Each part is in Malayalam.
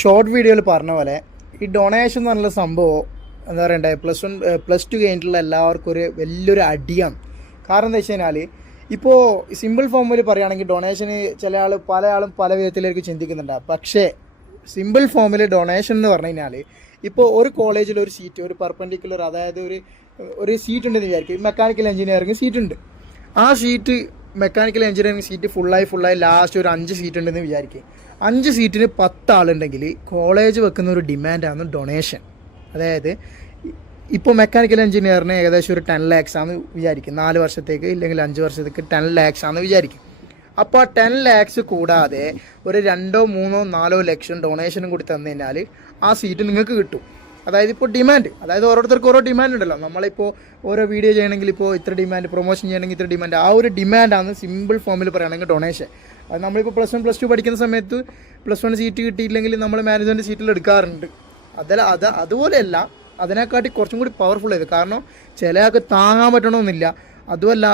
ഷോർട്ട് വീഡിയോയിൽ പറഞ്ഞ പോലെ ഈ ഡൊണേഷൻ എന്ന് പറഞ്ഞ സംഭവം എന്താ പറയണ്ടേ പ്ലസ് ടു കഴിഞ്ഞിട്ടുള്ള എല്ലാവർക്കും ഒരു വലിയൊരു അടിയാണ്. കാരണം എന്താ വെച്ച് കഴിഞ്ഞാൽ ഇപ്പോൾ സിമ്പിൾ ഫോമിൽ പറയുകയാണെങ്കിൽ ഡൊണേഷന് പല ആളും പല വിധത്തിലേക്ക് ചിന്തിക്കുന്നുണ്ട്. പക്ഷേ സിമ്പിൾ ഫോമിൽ ഡൊണേഷൻ എന്ന് പറഞ്ഞു കഴിഞ്ഞാൽ ഇപ്പോൾ ഒരു കോളേജിൽ ഒരു സീറ്റ് ഒരു പെർപെൻഡിക്കുലർ അതായത് ഒരു സീറ്റ് ഉണ്ടെന്ന് വിചാരിക്കും. മെക്കാനിക്കൽ എഞ്ചിനീയറിംഗ് സീറ്റ് ഉണ്ട്. ആ സീറ്റ് മെക്കാനിക്കൽ എഞ്ചിനീയറിംഗ് സീറ്റ് ഫുള്ളായി ലാസ്റ്റ് ഒരു 5 സീറ്റ് ഉണ്ടെന്ന് വിചാരിക്കും. 5 സീറ്റിന് 10 ആളുണ്ടെങ്കിൽ കോളേജ് വെക്കുന്ന ഒരു ഡിമാൻഡാണ് ഡൊണേഷൻ. അതായത് ഇപ്പോൾ മെക്കാനിക്കൽ എഞ്ചിനീയറിന് ഏകദേശം ഒരു 10 lakhs ആണെന്ന് വിചാരിക്കും. 4 വർഷത്തേക്ക് ഇല്ലെങ്കിൽ 5 വർഷത്തേക്ക് 10 lakhs ആണെന്ന് വിചാരിക്കും. അപ്പോൾ ആ 10 lakhs കൂടാതെ ഒരു 2, 3, 4 ലക്ഷം ഡൊണേഷനും കൂടി തന്നു കഴിഞ്ഞാൽ ആ സീറ്റ് നിങ്ങൾക്ക് കിട്ടും. അതായത് ഇപ്പോൾ ഡിമാൻഡ്, അതായത് ഓരോരുത്തർക്ക് ഓരോ ഡിമാൻഡ് ഉണ്ടല്ലോ. നമ്മളിപ്പോൾ ഓരോ വീഡിയോ ചെയ്യണമെങ്കിൽ ഇപ്പോൾ ഇത്ര ഡിമാൻഡ്, പ്രൊമോഷൻ ചെയ്യണമെങ്കിൽ ഇത്ര ഡിമാൻഡ്, ആ ഒരു ഡിമാൻഡാണ് സിമ്പിൾ ഫോമിൽ പറയുകയാണെങ്കിൽ ഡൊണേഷൻ. അത് നമ്മളിപ്പോൾ +1 +2 പഠിക്കുന്ന സമയത്ത് +1 സീറ്റ് കിട്ടിയില്ലെങ്കിൽ നമ്മൾ മാനേജ്മെൻറ്റ് സീറ്റിൽ എടുക്കാറുണ്ട്. അതുപോലെയല്ല, അതിനെക്കാട്ടി കുറച്ചും കൂടി പവർഫുൾ ആയത്. കാരണം ചില ആൾക്ക് താങ്ങാൻ പറ്റണമെന്നില്ല. അതുമല്ല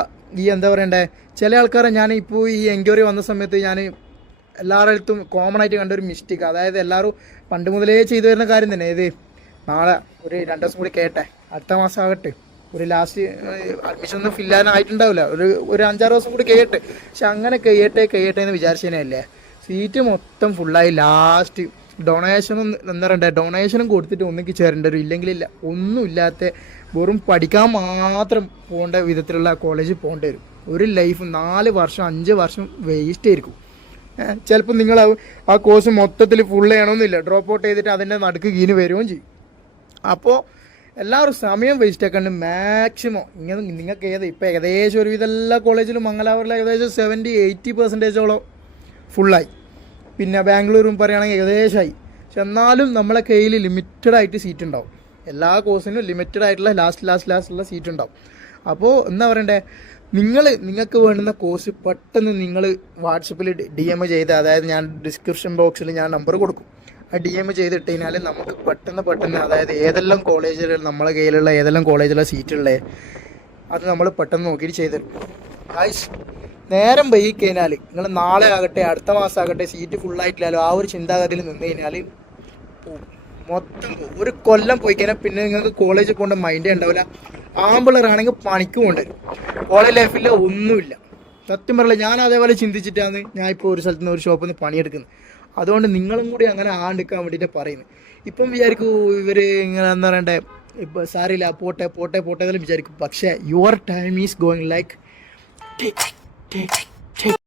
ഈ എന്താ പറയണ്ടേ, ചില ആൾക്കാരെ ഞാൻ ഇപ്പോൾ ഈ എൻക്വയറി വന്ന സമയത്ത് ഞാൻ എല്ലാവരുടെ അടുത്തും കോമൺ ആയിട്ട് കണ്ടൊരു മിസ്റ്റേക്ക്, അതായത് എല്ലാവരും പണ്ട് മുതലേ ചെയ്തു വരുന്ന കാര്യം തന്നെ, ഇത് നാളെ ഒരു 2 ദിവസം കൂടി കേട്ടെ, അടുത്ത മാസം ആകട്ടെ, ഒരു ലാസ്റ്റ് അഡ്മിഷൻ ഒന്നും ഫില്ലാനായിട്ടുണ്ടാവില്ല, ഒരു 5-6 ദിവസം കൂടി കഴിയട്ടെ. പക്ഷെ അങ്ങനെ കഴിയട്ടെ എന്ന് വിചാരിച്ചതിനല്ലേ സീറ്റ് മൊത്തം ഫുള്ളായി ലാസ്റ്റ് ഡൊണേഷനും എന്താ പറയണ്ടേ, ഡൊണേഷനും കൊടുത്തിട്ട് ഒന്നിക്ക് ചേരേണ്ടി വരും. ഇല്ലെങ്കിലില്ല, ഒന്നുമില്ലാത്ത വെറും പഠിക്കാൻ മാത്രം പോകേണ്ട വിധത്തിലുള്ള കോളേജിൽ പോകേണ്ടി വരും. ഒരു ലൈഫ് 4 വർഷം 5 വർഷം വേസ്റ്റ് ആയിരിക്കും. ചിലപ്പോൾ നിങ്ങൾ ആ കോഴ്സ് മൊത്തത്തിൽ ഫുൾ ചെയ്യണമെന്നില്ല, ഡ്രോപ്പ് ഔട്ട് ചെയ്തിട്ട് അതിൻ്റെ നടുക്ക് കീന് വരികയും ചെയ്യും. അപ്പോൾ എല്ലാവരും സമയം വേസ്റ്റ് ആക്കാണ്ട് മാക്സിമം നിങ്ങൾക്ക് ഇപ്പോൾ ഏകദേശം ഒരുവിധം എല്ലാ കോളേജിലും മംഗലാപുരത്തിൽ ഏകദേശം 70-80% ഫുള്ളായി. പിന്നെ ബാംഗ്ലൂരും പറയുകയാണെങ്കിൽ ഏകദേശമായി. പക്ഷെ എന്നാലും നമ്മളെ കയ്യിൽ ലിമിറ്റഡ് ആയിട്ട് സീറ്റ് ഉണ്ടാവും. എല്ലാ കോഴ്സിനും ലിമിറ്റഡ് ആയിട്ടുള്ള ലാസ്റ്റുള്ള സീറ്റ് ഉണ്ടാവും. അപ്പോൾ എന്താ പറയണ്ടേ, നിങ്ങൾക്ക് വേണ്ടുന്ന കോഴ്സ് പെട്ടെന്ന് നിങ്ങൾ വാട്സപ്പിൽ DM ചെയ്ത്, അതായത് ഞാൻ ഡിസ്ക്രിപ്ഷൻ ബോക്സിൽ ഞാൻ നമ്പർ കൊടുക്കും, ആ DM ചെയ്തിട്ട് കഴിഞ്ഞാൽ നമുക്ക് പെട്ടെന്ന് അതായത് ഏതെല്ലാം കോളേജിൽ നമ്മളെ കയ്യിലുള്ള ഏതെല്ലാം കോളേജിലുള്ള സീറ്റുള്ളത് അത് നമ്മൾ പെട്ടെന്ന് നോക്കിയിട്ട് ചെയ്തുതരും. നേരം വൈകി കഴിഞ്ഞാൽ നിങ്ങൾ നാളെ ആകട്ടെ അടുത്ത മാസം ആകട്ടെ സീറ്റ് ഫുള്ളായിട്ടില്ലല്ലോ ആ ഒരു ചിന്താഗതിയിൽ നിന്ന് കഴിഞ്ഞാൽ മൊത്തം ഒരു കൊല്ലം പോയി കഴിഞ്ഞാൽ പിന്നെ നിങ്ങൾക്ക് കോളേജിൽ പോകേണ്ട മൈൻഡേ ഉണ്ടാവില്ല. ആമ്പിളറാണെങ്കിൽ പണിക്ക് കൊണ്ടുവരും. കോളേജ് ലൈഫിൽ ഒന്നുമില്ല. സത്യം പറയില്ല, ഞാൻ അതേപോലെ ചിന്തിച്ചിട്ടാണ് ഞാൻ ഇപ്പോൾ ഒരു സ്ഥലത്ത് നിന്ന് ഒരു ഷോപ്പിൽ നിന്ന് പണിയെടുക്കുന്നത്. അതുകൊണ്ട് നിങ്ങളും കൂടി അങ്ങനെ ആണ്ടെടുക്കാൻ വേണ്ടിയിട്ട് പറയുന്നത്. ഇപ്പം വിചാരിക്കൂ ഇവർ ഇങ്ങനെ എന്താ പറയണ്ടേ, ഇപ്പോൾ സാരില്ല പോട്ടെ എന്നെല്ലാം വിചാരിക്കും. പക്ഷേ your time is going like